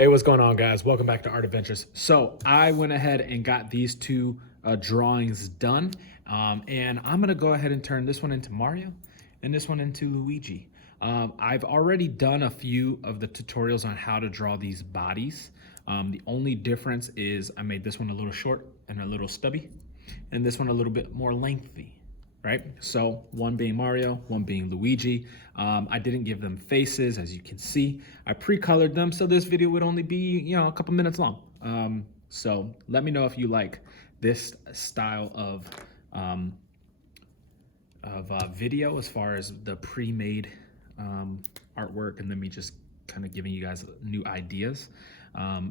Hey, what's going on, guys? Welcome back to Art Adventures. So I went ahead and got these two drawings done, and I'm gonna go ahead and turn this one into Mario and this one into Luigi. I've already done a few of the tutorials on how to draw these bodies. The only difference is I made this one a little short and a little stubby, and this one a little bit more lengthy. Right? So one being Mario, one being Luigi. I didn't give them faces, as you can see. I pre-colored them, so this video would only be, a couple minutes long. So let me know if you like this style of video as far as the pre-made artwork, and then me just kind of giving you guys new ideas. Or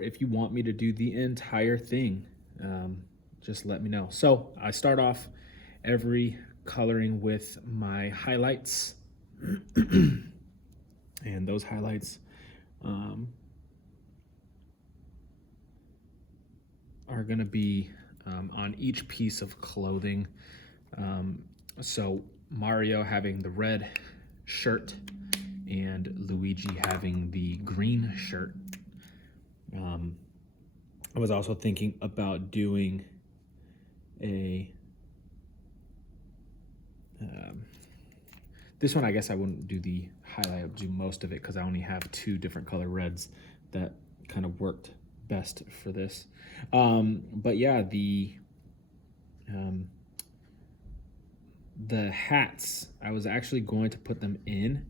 if you want me to do the entire thing, just let me know. So I start off every coloring with my highlights. And those highlights are gonna be on each piece of clothing. So Mario having the red shirt and Luigi having the green shirt. I was also thinking about doing this one. I guess I wouldn't do the highlight, I would do most of it because I only have two different color reds that kind of worked best for this. But yeah, the hats, I was actually going to put them in,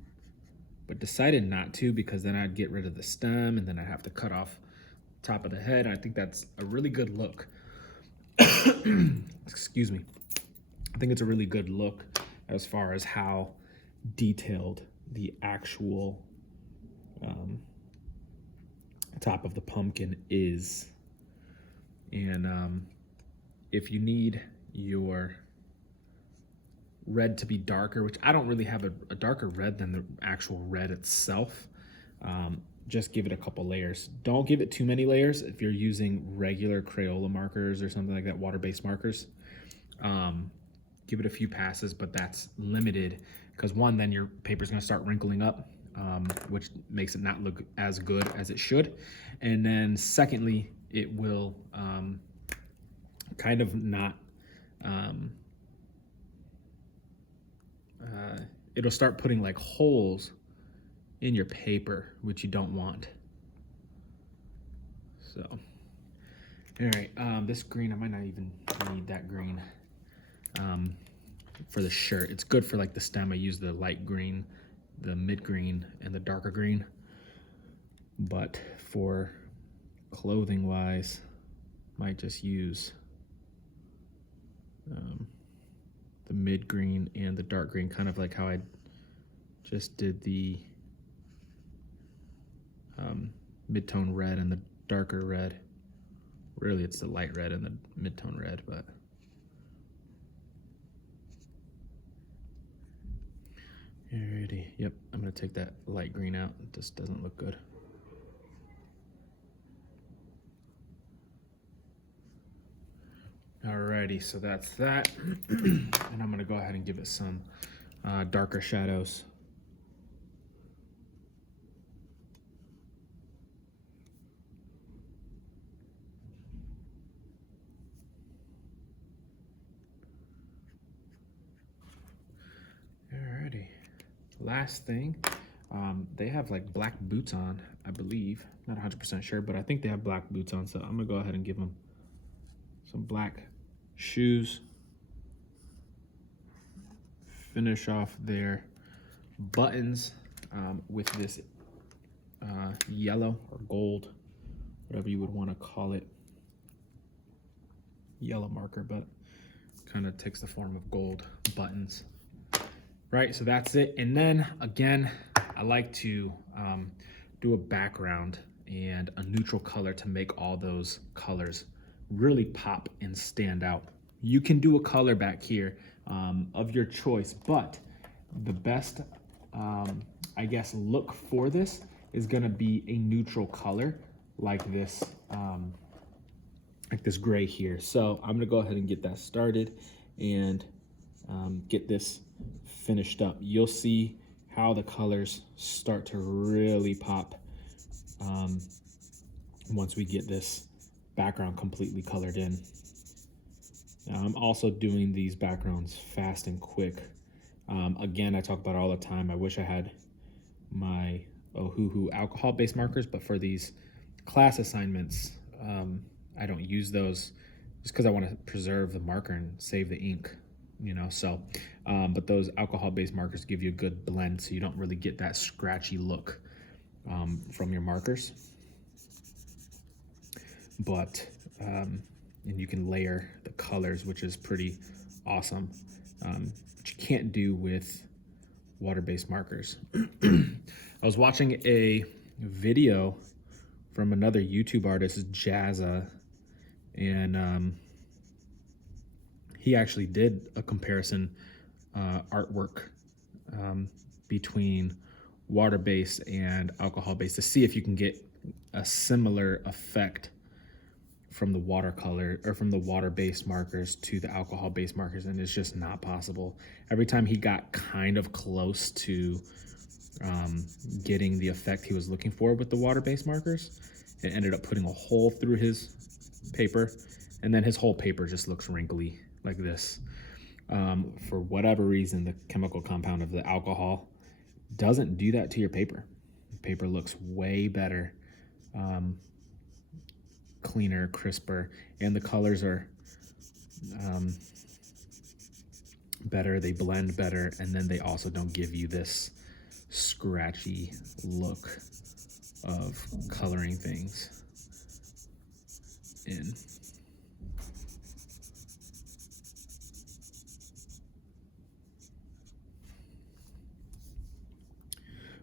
but decided not to because then I'd get rid of the stem and then I'd have to cut off top of the head. I think that's a really good look. Excuse me. I think it's a really good look as far as how detailed the actual top of the pumpkin is. And if you need your red to be darker, which I don't really have a darker red than the actual red itself, just give it a couple layers. Don't give it too many layers if you're using regular Crayola markers or something like that, water-based markers. Give it a few passes, but that's limited because one, then your paper's gonna start wrinkling up, which makes it not look as good as it should. And then secondly, it will kind of not, it'll start putting like holes in your paper, which you don't want. So, all right, this green, I might not even need that green for the shirt. It's good for like the stem. I use the light green, the mid green, and the darker green. But for clothing wise, might just use the mid green and the dark green, kind of like how I just did the mid-tone red and the darker red. Really, it's the light red and the mid-tone red, but alrighty. Yep, I'm gonna take that light green out. It just doesn't look good. Alrighty, so that's that. And I'm gonna go ahead and give it some darker shadows. Alrighty, last thing, they have like black boots on, I believe. Not 100% sure, but I think they have black boots on, so I'm gonna go ahead and give them some black shoes. Finish off their buttons with this yellow or gold, whatever you would want to call it, yellow marker, but kind of takes the form of gold buttons. Right, so that's it. And then again, I like to do a background and a neutral color to make all those colors really pop and stand out. You can do a color back here of your choice, but the best, I guess, look for this is gonna be a neutral color like this gray here. So I'm gonna go ahead and get that started and get this finished up. You'll see how the colors start to really pop once we get this background completely colored in. Now, I'm also doing these backgrounds fast and quick. Again, I talk about it all the time. I wish I had my Ohuhu alcohol-based markers, but for these class assignments, I don't use those just because I want to preserve the marker and save the ink, you know. So, but those alcohol-based markers give you a good blend, so you don't really get that scratchy look from your markers. But and you can layer the colors, which is pretty awesome, which you can't do with water-based markers. I was watching a video from another YouTube artist, Jazza, and he actually did a comparison artwork between water-based and alcohol-based to see if you can get a similar effect from the watercolor or from the water-based markers to the alcohol-based markers, and it's just not possible. Every time he got kind of close to getting the effect he was looking for with the water-based markers, it ended up putting a hole through his paper, and then his whole paper just looks wrinkly like this. For whatever reason, the chemical compound of the alcohol doesn't do that to your paper. The paper looks way better, cleaner, crisper, and the colors are better. They blend better, and then they also don't give you this scratchy look of coloring things in.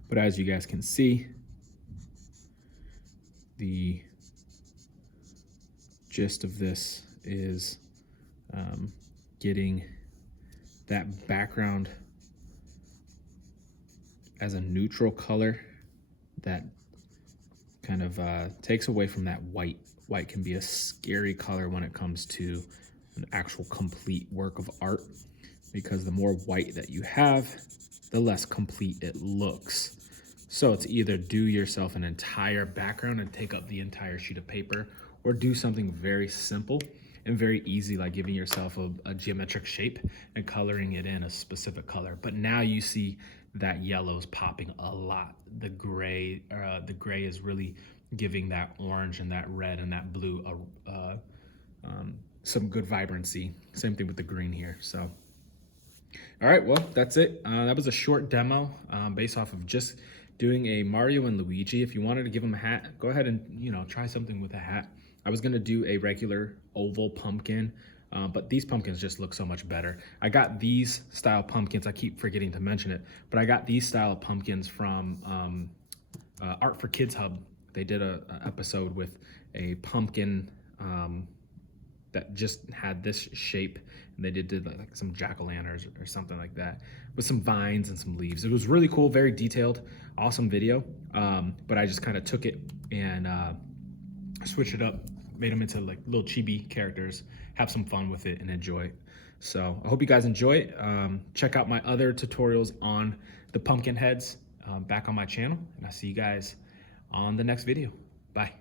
But as you guys can see, the gist of this is getting that background as a neutral color that kind of takes away from that white. White can be a scary color when it comes to an actual complete work of art, because the more white that you have, the less complete it looks. So it's either do yourself an entire background and take up the entire sheet of paper, or do something very simple and very easy, like giving yourself a geometric shape and coloring it in a specific color. But now you see that yellow's popping a lot. The gray is really giving that orange and that red and that blue some good vibrancy. Same thing with the green here. So, all right, well, that's it. That was a short demo based off of just doing a Mario and Luigi. If you wanted to give them a hat, go ahead and, you know, try something with a hat. I was gonna do a regular oval pumpkin, but these pumpkins just look so much better. I got these style pumpkins, I keep forgetting to mention it, but I got these style of pumpkins from Art for Kids Hub. They did a episode with a pumpkin that just had this shape, and they did like some jack-o'-lanterns or something like that with some vines and some leaves. It was really cool, very detailed, awesome video. But I just kind of took it and switched it up, made them into like little chibi characters, have some fun with it and enjoy it. So I hope you guys enjoy it. Check out my other tutorials on the pumpkin heads back on my channel, and I'll see you guys on the next video. Bye.